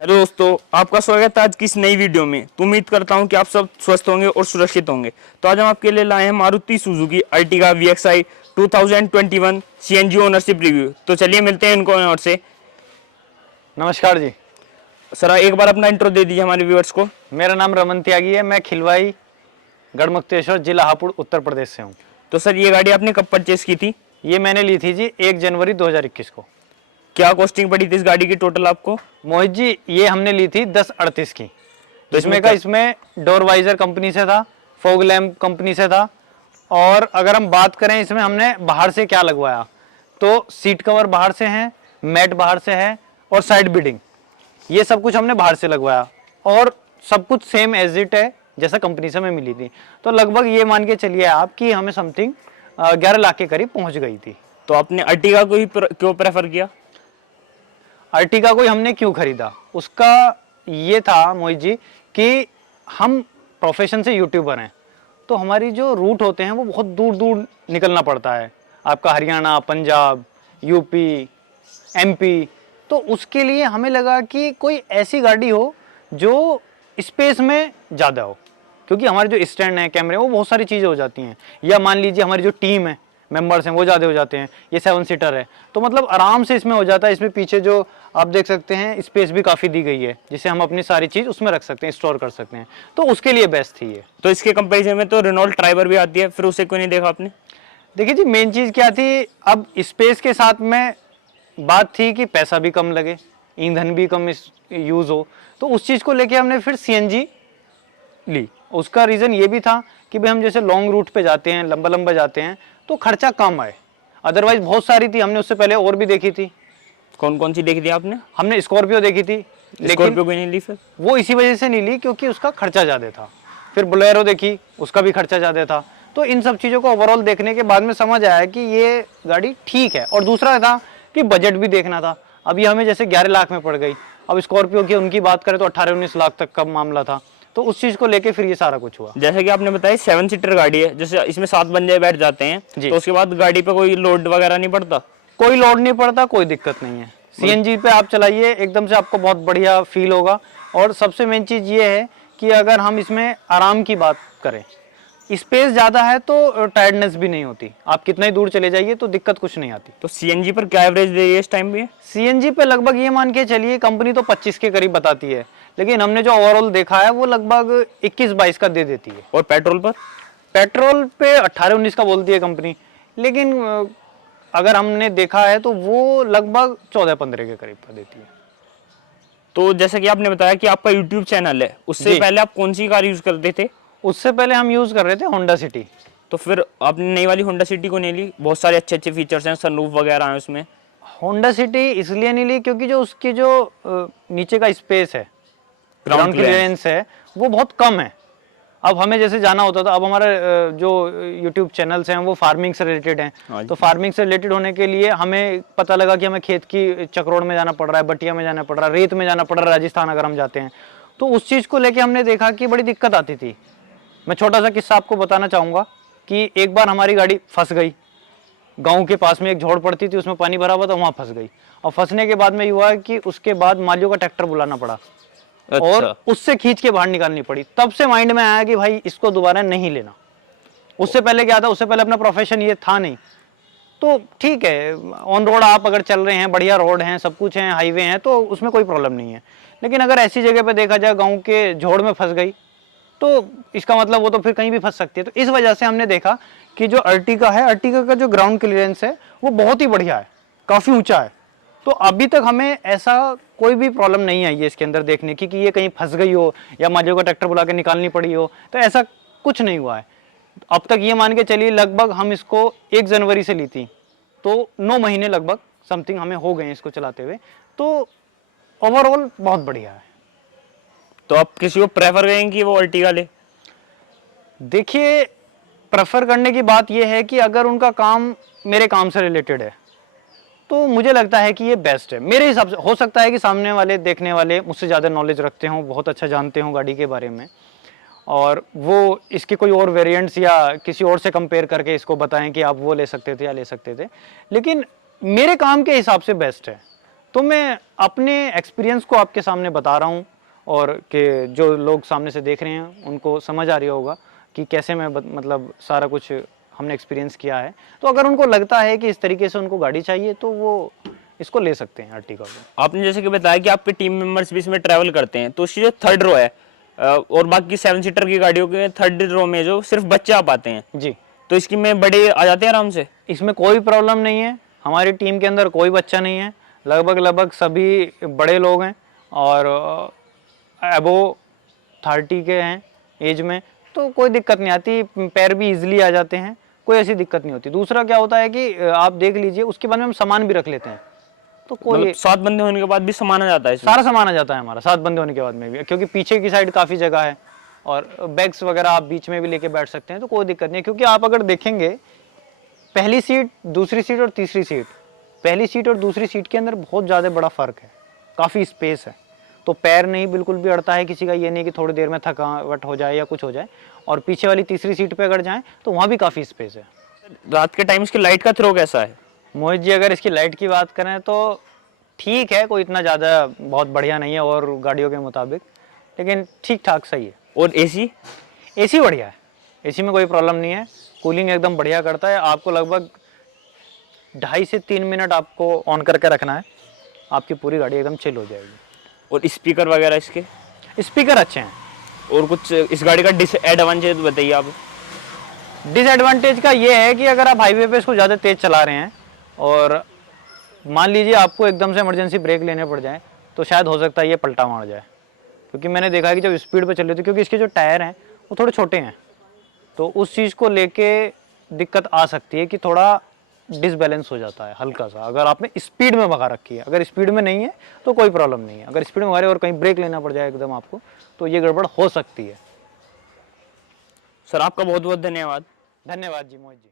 Hello दोस्तों, आपका स्वागत है आज की इस नई वीडियो में। तो उम्मीद करता हूं कि आप सब स्वस्थ होंगे और सुरक्षित होंगे। तो आज हम आपके लिए लाए हैं Maruti Suzuki Ertiga VXI 2021 CNG ownership review. तो चलिए मिलते हैं इनको ओनर से। नमस्कार जी। सर एक बार अपना इंट्रो दे दीजिए हमारे व्यूअर्स को। मेरा नाम रमन त्यागी है। मैं खिलवाई गढ़मुक्तेश्वर जिला हापुड़ उत्तर प्रदेश से हूँ। तो सर ये गाड़ी आपने कब परचेस की थी? ये मैंने ली थी जी 1 जनवरी 2021 को। क्या कॉस्टिंग पड़ी थी इस गाड़ी की टोटल आपको? मोहित जी ये हमने ली थी 1038 की। तो इसमें डोर वाइजर कंपनी से था, फॉग लैम्प कंपनी से था। और अगर हम बात करें इसमें हमने बाहर से क्या लगवाया, तो सीट कवर बाहर से हैं, मैट बाहर से है और साइड बीडिंग, ये सब कुछ हमने बाहर से लगवाया। और सब कुछ सेम एज इट है जैसा कंपनी से हमें मिली थी। तो लगभग ये मान के चलिए आप कि हमें समथिंग 11 लाख के करीब पहुंच गई थी। तो आपने अर्टिगा को ही क्यों प्रेफर किया? अर्टिगा को हमने क्यों खरीदा, उसका ये था मोहित जी कि हम प्रोफेशन से यूट्यूबर हैं, तो हमारी जो रूट होते हैं वो बहुत दूर दूर निकलना पड़ता है। आपका हरियाणा, पंजाब, यूपी, एमपी। तो उसके लिए हमें लगा कि कोई ऐसी गाड़ी हो जो स्पेस में ज़्यादा हो, क्योंकि हमारे जो स्टैंड है, कैमरे, वो बहुत सारी चीज़ें हो जाती हैं। या मान लीजिए हमारी जो टीम है, मेंबर्स हैं, वो ज़्यादा हो जाते हैं। ये 7 सीटर है तो मतलब आराम से इसमें हो जाता है। इसमें पीछे जो आप देख सकते हैं स्पेस भी काफ़ी दी गई है, जिससे हम अपनी सारी चीज़ उसमें रख सकते हैं, स्टोर कर सकते हैं। तो उसके लिए बेस्ट थी ये। तो इसके कंपेरिजन में तो रेनॉल्ट ट्राइबर भी आती है, फिर उसे क्यों नहीं देखा आपने? देखिए जी, मेन चीज़ क्या थी, अब स्पेस के साथ में बात थी कि पैसा भी कम लगे, ईंधन भी कम यूज़ हो। तो उस चीज़ को लेके हमने फिर CNG ली। उसका रीज़न ये भी था कि भाई हम जैसे लॉन्ग रूट पे जाते हैं, लंबा लंबा जाते हैं, तो खर्चा कम आए। अदरवाइज बहुत सारी थी, हमने उससे पहले और भी देखी थी। कौन कौन सी देखी थी आपने? हमने स्कॉर्पियो देखी थी, लेकिन स्कॉर्पियो क्यों नहीं ली फिर? वो इसी वजह से नहीं ली क्योंकि उसका खर्चा ज़्यादा था। फिर बोलेरो देखी, उसका भी खर्चा ज़्यादा था। तो इन सब चीज़ों को ओवरऑल देखने के बाद में समझ आया कि ये गाड़ी ठीक है। और दूसरा था कि बजट भी देखना था। अभी हमें जैसे 11 लाख में पड़ गई। अब स्कॉर्पियो की उनकी बात करें तो 18-19 लाख तक का मामला था। तो उस चीज़ को लेके फिर ये सारा कुछ हुआ। जैसे कि आपने बताया 7 सीटर गाड़ी है, जैसे इसमें 7 बंदे बैठ जाते हैं, तो उसके बाद गाड़ी पे कोई लोड वगैरह नहीं पड़ता? कोई लोड नहीं पड़ता, कोई दिक्कत नहीं है। CNG पे आप चलाइए, एकदम से आपको बहुत बढ़िया फील होगा। और सबसे मेन चीज़ ये है कि अगर हम इसमें आराम की बात करें, स्पेस ज़्यादा है तो टायर्डनेस भी नहीं होती। आप कितना ही दूर चले जाइए तो दिक्कत कुछ नहीं आती। तो CNG पर क्या एवरेज दे रही है इस टाइम पे? CNG पे लगभग ये मान के चलिए, कंपनी तो 25 के करीब बताती है, लेकिन हमने जो ओवरऑल देखा है वो लगभग 21-22 का दे देती है। और पेट्रोल पर? पेट्रोल पे 18-19 का बोलती है कंपनी, लेकिन अगर हमने देखा है तो वो लगभग 14-15 के करीब का देती है। तो जैसे कि आपने बताया कि आपका YouTube चैनल है, उससे पहले आप कौन सी कार यूज करते थे? उससे पहले हम यूज कर रहे थे होंडा सिटी। तो फिर आपने नई वाली होंडा सिटी को नहीं ली? बहुत सारे अच्छे अच्छे फीचर्स हैं, सनरूफ वगैरह हैं उसमें। होंडा सिटी इसलिए नहीं ली क्योंकि जो उसकी जो नीचे का स्पेस है, ग्राउंड क्लियरेंस है, वो बहुत कम है। अब हमें जैसे जाना होता था, अब हमारे जो YouTube चैनल्स हैं वो फार्मिंग से रिलेटेड हैं, तो फार्मिंग से रिलेटेड होने के लिए हमें पता लगा कि हमें खेत की चक्रोड़ में जाना पड़ रहा है, बटिया में जाना पड़ रहा है, रेत में जाना पड़ रहा है, राजस्थान अगर हम जाते हैं। तो उस चीज़ को लेके हमने देखा कि बड़ी दिक्कत आती थी। मैं छोटा सा किस्सा आपको बताना चाहूँगा कि एक बार हमारी गाड़ी फंस गई। गाँव के पास में एक झोड़ पड़ती थी, उसमें पानी भरा हुआ था, वहाँ फंस गई। और फंसने के बाद में ये हुआ कि उसके बाद मालियों का ट्रैक्टर बुलाना पड़ा। अच्छा। और उससे खींच के बाहर निकालनी पड़ी। तब से माइंड में आया कि भाई इसको दोबारा नहीं लेना। उससे पहले क्या था, उससे पहले अपना प्रोफेशन ये था नहीं। तो ठीक है, ऑन रोड आप अगर चल रहे हैं, बढ़िया रोड हैं, सब कुछ है, हाईवे हैं, तो उसमें कोई प्रॉब्लम नहीं है। लेकिन अगर ऐसी जगह पे देखा जाए, गाँव के झोड़ में फंस गई, तो इसका मतलब वो तो फिर कहीं भी फंस सकती है। तो इस वजह से हमने देखा कि जो अर्टिगा है, अर्टिगा का जो ग्राउंड क्लियरेंस है वो बहुत ही बढ़िया है, काफ़ी ऊंचा है। तो अभी तक हमें ऐसा कोई भी प्रॉब्लम नहीं आई है इसके अंदर देखने की कि ये कहीं फंस गई हो या मालियों का ट्रैक्टर बुला के निकालनी पड़ी हो। तो ऐसा कुछ नहीं हुआ है अब तक। ये मान के चलिए लगभग हम इसको 1 जनवरी से ली थी, तो 9 महीने लगभग समथिंग हमें हो गए इसको चलाते हुए। तो ओवरऑल बहुत बढ़िया है। तो आप किसी को प्रेफर करेंगे कि वो अर्टिगा ले? देखिए, प्रेफर करने की बात यह है कि अगर उनका काम मेरे काम से रिलेटेड है तो मुझे लगता है कि ये बेस्ट है मेरे हिसाब से। हो सकता है कि सामने वाले, देखने वाले मुझसे ज़्यादा नॉलेज रखते हों, बहुत अच्छा जानते हों गाड़ी के बारे में, और वो इसके कोई और वेरिएंट्स या किसी और से कंपेयर करके इसको बताएं कि आप वो ले सकते थे या ले सकते थे। लेकिन मेरे काम के हिसाब से बेस्ट है। तो मैं अपने एक्सपीरियंस को आपके सामने बता रहा हूँ, और कि जो लोग सामने से देख रहे हैं उनको समझ आ रही होगा कि कैसे मैं मतलब सारा कुछ हमने एक्सपीरियंस किया है। तो अगर उनको लगता है कि इस तरीके से उनको गाड़ी चाहिए तो वो इसको ले सकते हैं अर्टिगा को। आपने जैसे कि बताया कि आपके टीम मेंबर्स भी इसमें ट्रैवल करते हैं, तो उसकी जो थर्ड रो है और बाकी 7 सीटर की गाड़ियों के थर्ड रो में जो सिर्फ बच्चे आ पाते हैं, जी, तो इसकी में बड़े आ जाते हैं आराम से? इसमें कोई प्रॉब्लम नहीं है। हमारी टीम के अंदर कोई बच्चा नहीं है, लगभग सभी बड़े लोग हैं और अबो 30 के हैं एज में, तो कोई दिक्कत नहीं आती, पैर भी इजीली आ जाते हैं, कोई ऐसी दिक्कत नहीं होती। दूसरा क्या होता है कि आप देख लीजिए उसके बाद में हम सामान भी रख लेते हैं, तो कोई मतलब 7 बंदे होने के बाद भी सामान आ जाता है इसमें? सारा सामान आ जाता है हमारा 7 बंदे होने के बाद में भी, क्योंकि पीछे की साइड काफ़ी जगह है और बैग्स वगैरह आप बीच में भी लेके बैठ सकते हैं, तो कोई दिक्कत नहीं है। क्योंकि आप अगर देखेंगे पहली सीट, दूसरी सीट और तीसरी सीट, पहली सीट और दूसरी सीट के अंदर बहुत ज़्यादा बड़ा फ़र्क है, काफ़ी स्पेस है, तो पैर नहीं बिल्कुल भी अड़ता है किसी का, ये नहीं कि थोड़ी देर में थकावट हो जाए या कुछ हो जाए। और पीछे वाली तीसरी सीट पे अगर जाएं तो वहाँ भी काफ़ी स्पेस है। रात के टाइम इसकी लाइट का थ्रो कैसा है? मोहित जी, अगर इसकी लाइट की बात करें तो ठीक है, कोई इतना ज़्यादा बहुत बढ़िया नहीं है और गाड़ियों के मुताबिक, लेकिन ठीक ठाक सही है। और एसी? एसी बढ़िया है, एसी में कोई प्रॉब्लम नहीं है, कूलिंग एकदम बढ़िया करता है। आपको लगभग 2.5 से 3 मिनट आपको ऑन करके रखना है, आपकी पूरी गाड़ी एकदम चिल हो जाएगी। और स्पीकर वगैरह इसके? स्पीकर अच्छे हैं। और कुछ इस गाड़ी का डिसएडवांटेज बताइए आप। डिसएडवांटेज का ये है कि अगर आप हाईवे पे इसको ज़्यादा तेज़ चला रहे हैं और मान लीजिए आपको एकदम से इमरजेंसी ब्रेक लेने पड़ जाए, तो शायद हो सकता है ये पलटा मार जाए। क्योंकि मैंने देखा है कि जब स्पीड पे चल रही थी, क्योंकि इसके जो टायर हैं वो थोड़े छोटे हैं, तो उस चीज़ को लेके दिक्कत आ सकती है कि थोड़ा डिसबैलेंस हो जाता है हल्का सा, अगर आपने स्पीड में भगा रखी है। अगर स्पीड में नहीं है तो कोई प्रॉब्लम नहीं है, अगर स्पीड में भगा रहे और कहीं ब्रेक लेना पड़ जाए एकदम आपको, तो ये गड़बड़ हो सकती है। सर आपका बहुत बहुत धन्यवाद। धन्यवाद जी मोहित जी।